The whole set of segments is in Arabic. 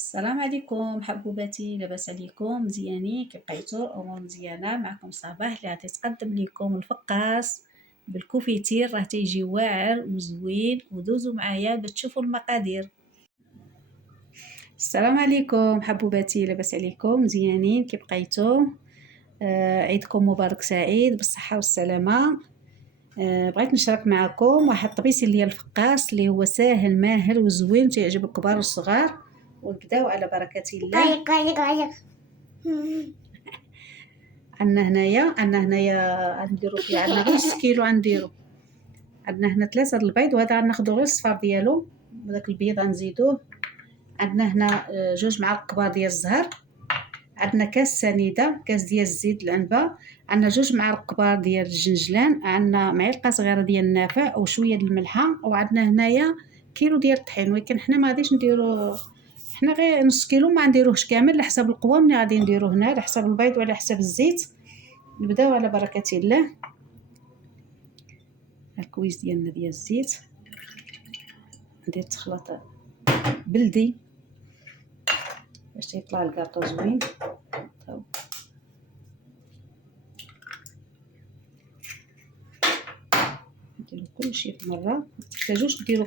السلام عليكم حبوباتي، لاباس عليكم؟ مزيانين؟ كي بقيتو؟ امور مزيانه. معكم صباح اللي غادي تقدم لكم الفقاص بالكوفيتير، راه تيجي واعر وزوين، ودوزو معايا باش تشوفوا المقادير. السلام عليكم حبوباتي، لاباس عليكم؟ مزيانين؟ كي بقيتو؟ عيدكم مبارك سعيد بالصحه والسلامه. بغيت نشارك معكم واحد الطبيسي ديال الفقاص اللي هو ساهل ماهر وزوين تيعجب الكبار والصغار. ونبداو على بركه الله. عندنا هنايا غنديرو فيه، عندنا غير 6 كيلو غنديرو. عندنا هنا 3 د البيض، وهذا غناخدو غير الصفار ديالو، وداك البيض غنزيدوه. عندنا هنا 2 معالق كبار ديال الزهر. عندنا كاس سنيده، كاس ديال الزيت العنبه. عندنا 2 معالق كبار ديال الجنجلان. عندنا معلقه صغيره ديال النافع وشويه د الملحه. وعندنا هنايا كيلو ديال الطحين، ولكن حنا ما غاديش نديرو، حنا غير نص كيلو، ما نديروهش كامل على حسب القوه ملي غادي نديرو هنا، على حسب البيض وعلى حسب الزيت. نبداو على بركه الله. الكويس ديالنا ديال الزيت، ندير تخلط بلدي باش تيطلع الكاطو زوين. نديرو كلشي في مره، متحتاجوش ديرو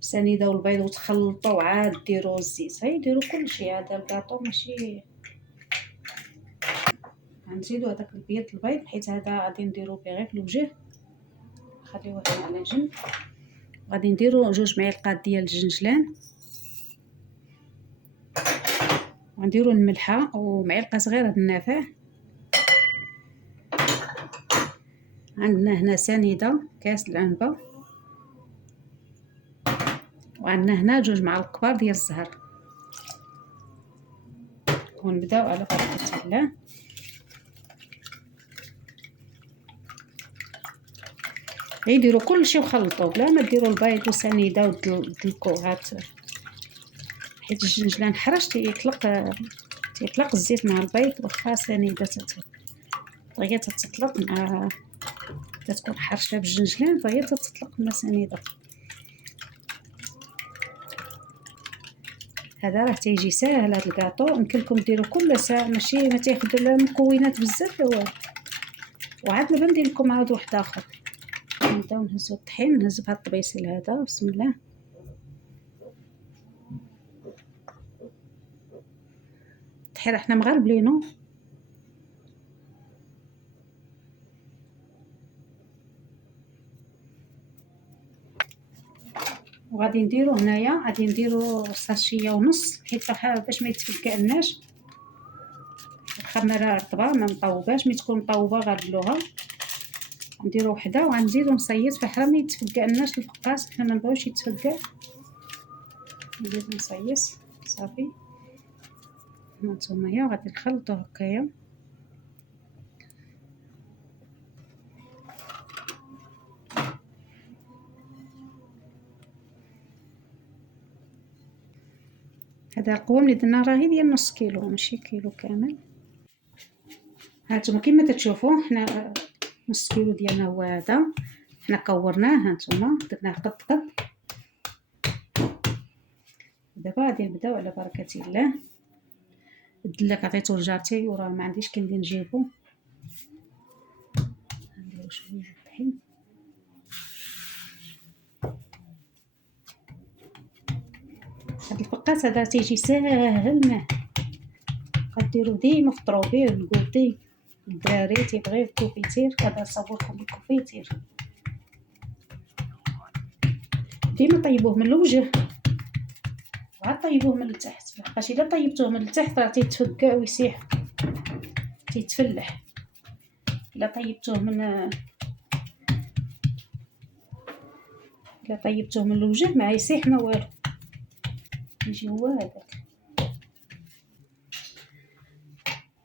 سنيده والبيض وتخلطوا وعاد ديروا الزيت. هاي ديروا كلشي، هذا الكاطو ماشي. غنزيدو هذاك البيض حيت هذا غادي نديرو به غير في الوجه، نخليوه هنا على جنب. غادي نديرو 2 معالق ديال الجنجلان، ونديرو الملحه ومعلقه صغيره د النافع. عندنا هنا سنيده، كاس العنبه، وعندنا هنا 2 معالق كبار ديال الزهر. ونبداو على بركه الله. يديروا كلشي وخلطوه، بلا ما ديروا البيض وسنيده ودلكوهات، حيت الجنجلان حرش تيطلق الزيت مع البيض. واخا سنيده دغيا تتطلق مع، تتكون حرشه بالجنجلان دغيا تتطلق مع سنيده. هذا راه تيجي ساهل هذا الكاطو، يمكن لكم ديروا كل ساعه، ماشي ما تياخذ لا مكونات بزاف لا والو. وعاد نبدا ندير لكم عاد واحد اخر. نبداو نهزو الطحين، نهز بهاد الطبيسيل هذا، بسم الله. الطحين حنا مغربلينو، وغادي نديرو هنايا، غادي نديرو ساشيه ونص، حيت باش ما يتفكعناش. الخميره رطبه ما مطوباش، ملي تكون مطوبه غنبلوها. نديرو وحده وغنزيدو نصيص فحرا ما يتفكعناش الفقاص، حنا ما نبغيوش يتفكع. ندير نصيص صافي. هانتوما غادي نخلطو هكايا. هذا القوام اللي درنا راهي ديال نص كيلو، ماشي كيلو كامل. هانتوما كيما كتشوفوا حنا نص كيلو ديالنا هو هذا، حنا كورناه، هانتوما درناه قد. دابا غادي نبداو على بركه الله. الدلاك عطيتو لجارتي وراه ما عنديش كي ندير نجيبو. نديرو شويه الطحين. هاد الفقاص هذا تيجي ساهل ماه، غديرو ديما في الطروبيل الكوتي. الدراري تيبغيو الكوفيتير، هذا صابوركم بالكوفيتير. ديما طيبوه من الوجه وعاد طيبوه من التحت، لحقاش الا طيبتوه من التحت راه تيتفكع ويسيح، تيتفلح. الا طيبتوه من الوجه ما يسيح ما والو، يجي هو هذاك.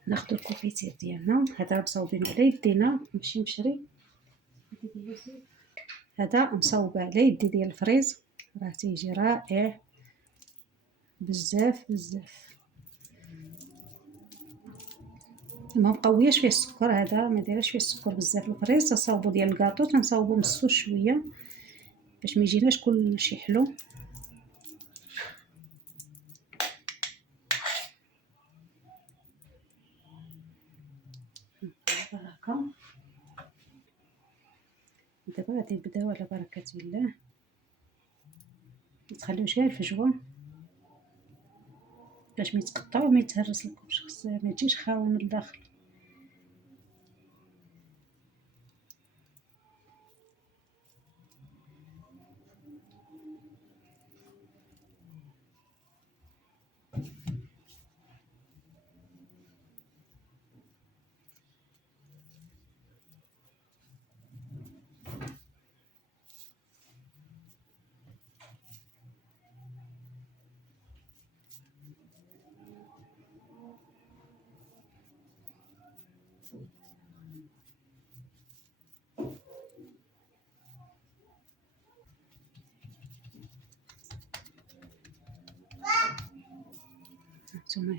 ناخذ الكوفيتير ديالنا، هذا مصوبين على يدينا ماشي مشري. هذا مصوب على يدي ديال الفريز، راه تيجي رائع بزاف. ما مقوياش فيه السكر، هذا ما دايرش فيه السكر بزاف. الفريز تصاوبو ديال الكاطو تنصاوبو نصو شويه باش ما يجيناش كلشي حلو. هكا دابا غادي نبداو على بركة الله، متخليوش غير الفجوه باش ما يتقطعوا وما يتهرس لكمش، خص ما تجيش خاوي من الداخل. هانتوما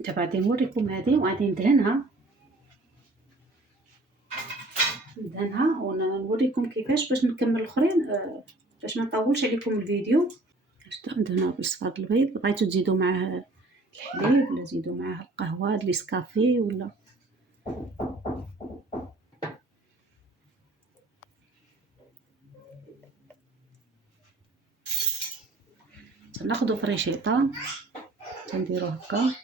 دابا غادي نوريكم هذه وغادي ندهنها ونوريكم كيفاش باش نكمل الاخرين باش ما نطولش عليكم الفيديو. ندهنوها بالصفار البيض، بغيتو تزيدوا معاه الحليب ولا تزيدوا معاه القهوه النسكافيه ولا تناخذوا فريشيطه تنديرو هكا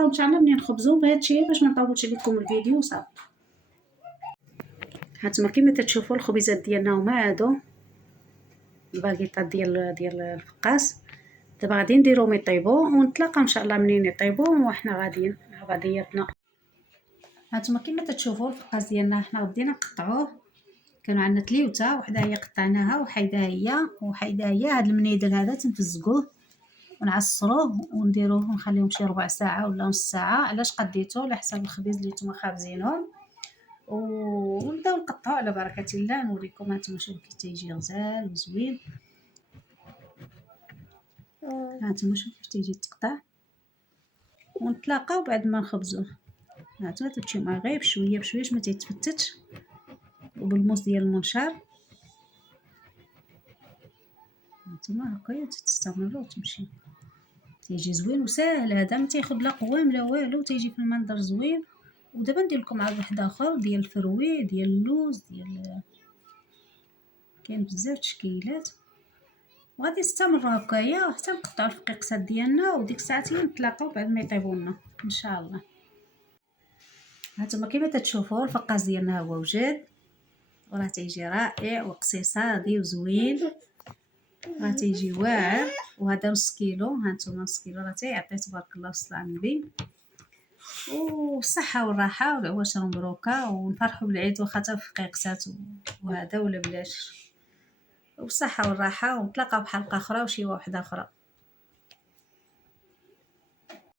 ان شاء الله. منين نخبزو بهذا الشيء باش ما نطولش عليكم الفيديو صافي. هانتوما كيما تتشوفوا الخبيزات ديالنا هما هادو الباكيطات ديال الفقاس. دابا غادي نديروهم يطيبوا ونتلاقاو ان شاء الله منين يطيبوا وحنا غاديين مع بعضياتنا. هانتوما كيما تتشوفوا الفقاس ديالنا حنا بدينا نقطعوه، كانوا عندنا تليوته وحده هي قطعناها وحيده هي هاد المنيدل هذا تنفزقوه ونعصروه ونديروه ونخليهم شي ربع ساعه ولا نص ساعه علاش قديتو على حسب الخبيز اللي نتوما خابزينهم، ونبداو نقطعوا على بركه الله. نوريكم هانتوما شوفوا كي تيجي غزال وزوين. هانتوما شوفوا كيف تيجي تقطع ونتلاقاو بعد ما نخبزوه. هانتوما تمشيو معاه غير بشويه بشويه باش ما تيتفتتش وبالموس ديال المنشار. هانتوما هكايا تستمروا وتمشي تيجي زوين وساهل. هذا ما تياخذ لا قوام لا والو، تيجي في المنظر زوين. ودابا ندير لكم عاد واحد اخر ديال الفروي ديال اللوز كاين بزاف تشكيلات، وغادي نستمروا هكايا حتى نقطعوا الفقيقسات ديالنا وديك الساعه نتلاقاو بعد ما يطيبوا لنا ان شاء الله. هانتوما كيما تتشوفوا الفقاس ديالنا هو وجد وراه تيجي رائع واقتصادي وزوين، راه تيجي واعر. وهذا نص كيلو، هانتوما نص كيلو راه تيعطي تبارك الله والصلاة على النبي. والصحه والراحه والعواشر مبروكه ونفرحوا بالعيد واخا تا فقيقسات وهذا ولا بلاش، والصحه والراحه. ونتلاقاو بحلقه اخرى وشي واحده اخرى.